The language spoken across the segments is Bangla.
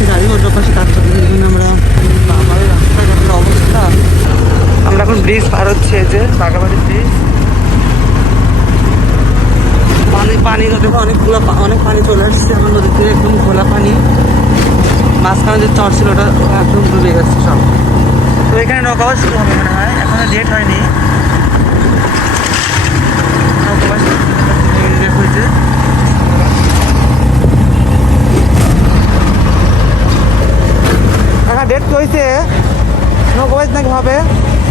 পাশে গাড়ি ওটার পাশে কাজ চলছে সেই জন্য আমরা অবস্থা। আমরা এখন ব্রিজ পার হচ্ছে যে বাগাবাড়ি ব্রিজ অনেক পানি নদীতে অনেকগুলো অনেক পানি চলে আসছে। আমার নদীতে একদম খোলা পানি। মাঝখানে যে চর ছিল ওটা একদম ডুবে গেছে সব। তো এখানে নৌকাও শুরু হবে মনে হয়। এখনও ডেট হয়নি।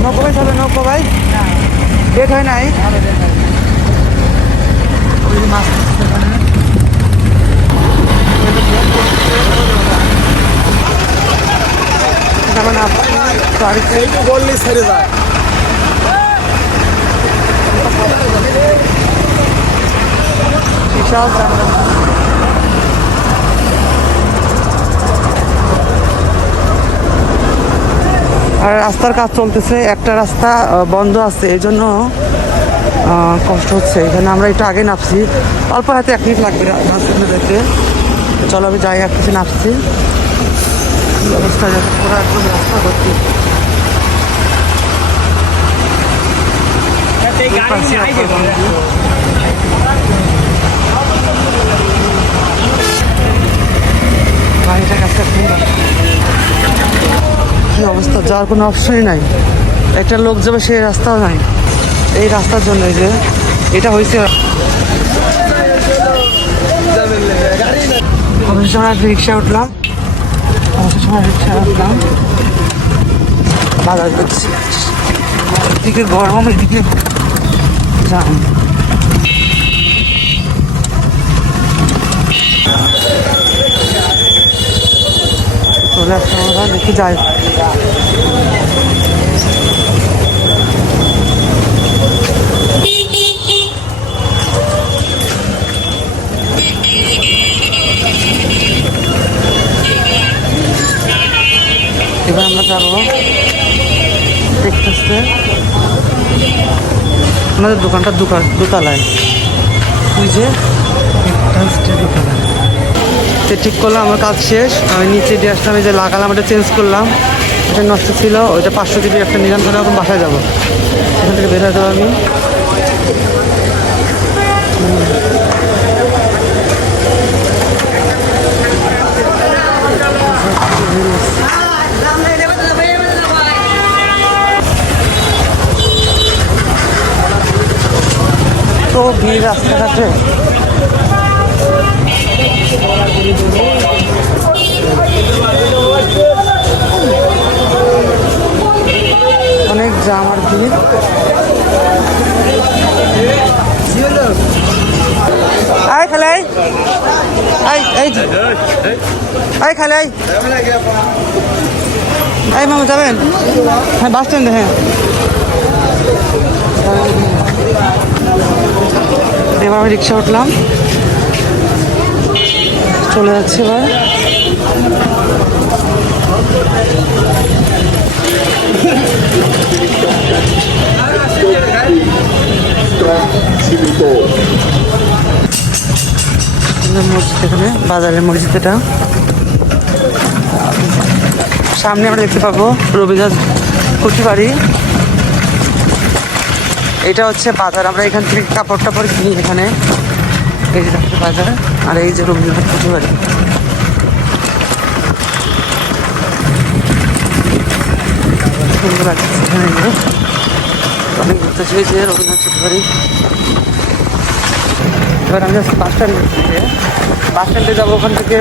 নৌকাবাইজ হবে নৌকাবাইজ ডেট হয় নাই? মাছ বললি ছেড়ে যায় বিশাল। রাস্তার কাজ চলতেছে একটা রাস্তা বন্ধ আছে এই জন্য কষ্ট হচ্ছে। এখানে আমরা একটু আগে নামছি। অল্প হাতে এক মিনিট লাগবে রা- রাস্তাটা দেখতে চলো আমি যাই এক কিছু নামছি। কি অবস্থা যাচ্ছে পুরো একদম রাস্তা ভর্তি। আপনার গাড়িটা কাছে কি অবস্থা, যাওয়ার কোনো অপশনই নাই। একটা লোক যাবে সেই রাস্তাও নাই। এই রাস্তার জন্য যে, এটা হয়েছে অবশেষে উঠলাম। উঠলাম। বাজার দেখি যাই। এবার আমরা যাব দেখতেছে আমাদের দোকানটা দোকান দোতলায়। ওই যে ঠিক করলাম, আমার কাজ শেষ। আমি নিচে দিয়ে আসলাম, এই যে লাগালাম এটা চেঞ্জ করলাম। এটা নষ্ট ছিল, ওইটা পাঁচশো কেজি একটা নিলাম করে এখন বাসায় যাব। এখান থেকে বের যাব আমি। তো ভিড় রাস্তাঘাটে অনেক জাম আর ভিড় আয় খালাই আয় এই যে। আয় এই মামা, যাবেন? হ্যাঁ বাস স্ট্যান্ডে হ্যাঁ। এবার আমি রিক্সা উঠলাম। চলে যাচ্ছি এবার। সুন্দর মসজিদ এখানে, বাজারের মসজিদ এটা। সামনে আমরা দেখতে পাবো রবীন্দ্রনাথ কুঠি বাড়ি। এটা হচ্ছে বাজার, আমরা এখান থেকে কাপড় টাপড় কিনি এখানে। এই যে বাজার, আর এই যে রবীন্দ্রনাথ কুঠি বাড়ি। সুন্দর লাগছে অনেক ঘুরতে যে রবীন্দ্রনাথ কুঠি বাড়ি। এবার আমি বাস স্ট্যান্ডের দিকে বাস স্ট্যান্ডে যাব ওখান থেকে।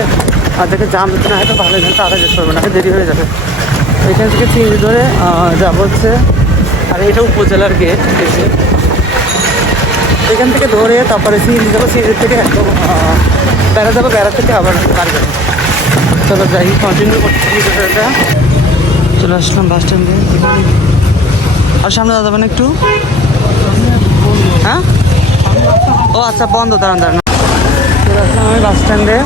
আর দেখে জাম না হয় তো ভালো যেন তাড়াতাড়ি যেতে পারব না দেরি হয়ে যাবে। এখান থেকে চিংড়ি ধরে যাব হচ্ছে, আর এটা উপজেলার গেট এসে এখান থেকে ধরে তারপরে সিঁড়ি যাব সিঁড়ি থেকে একদম বেড়া যাব, বেড়া থেকে আবার বাড়ি চলো যাই কন্টিনিউ করতে চলে আসলাম বাস স্ট্যান্ডে আর সামনে দাদা যাবেন একটু? হ্যাঁ? ও আচ্ছা বন্ধ, দাঁড়ান দাঁড়ান। চলে আসলাম আমি বাস স্ট্যান্ডে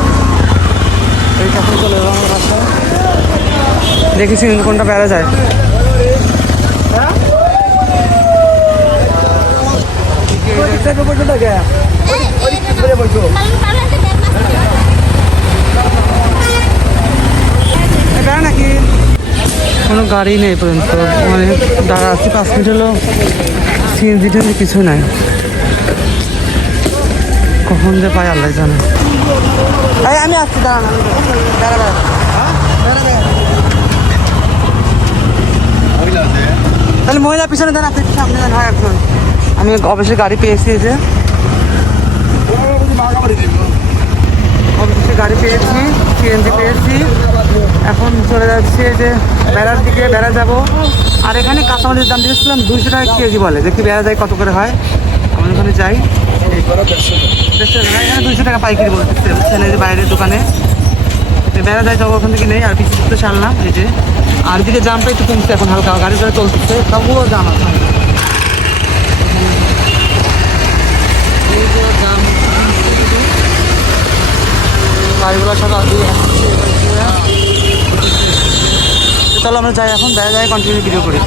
এই তখন চলে এলাম দেখেছি কোনটা বেড়া যায়। নাকি? কোনো গাড়ি নেই পর্যন্ত। মানে দাঁড়া আছি, পাঁচ মিনিট হলো। সিএনজি টেনজি কিছু নাই। কখন যে পাই আল্লাহ জানে। আমি আসছি দাঁড়ান দাঁড়া দাঁড়া দাঁড়া, দাঁড়া। তাহলে মহিলা পিছনে দেন আপনি সামনে একজন। আমি অবশ্যই গাড়ি পেয়েছি যে। অবশ্যই গাড়ি পেয়েছি সিএনজি পেয়েছি। এখন চলে যাচ্ছি যে বেড়ার দিকে বেড়া যাব। আর এখানে কাঁচামালির দাম দিয়েছিলাম দুইশো টাকা কেজি বলে। দেখি বেড়া যায় কত করে হয়। আমরা ওখানে যাই। দেড়শো টাকা, এখানে দুইশো টাকা পাইকারি বলতেছে যে বাইরের দোকানে। বেড়া যায় যাব ওখান থেকে নেই আর কিছু তো সারলাম এই যে। আর দিকে জামটা একটু কমছে এখন হালকা গাড়ি করে চলতেছে তবুও জাম আছে। গাড়িগুলো সব চলো আমরা যাই এখন দেখা যায় কন্টিনিউ ভিডিও করি।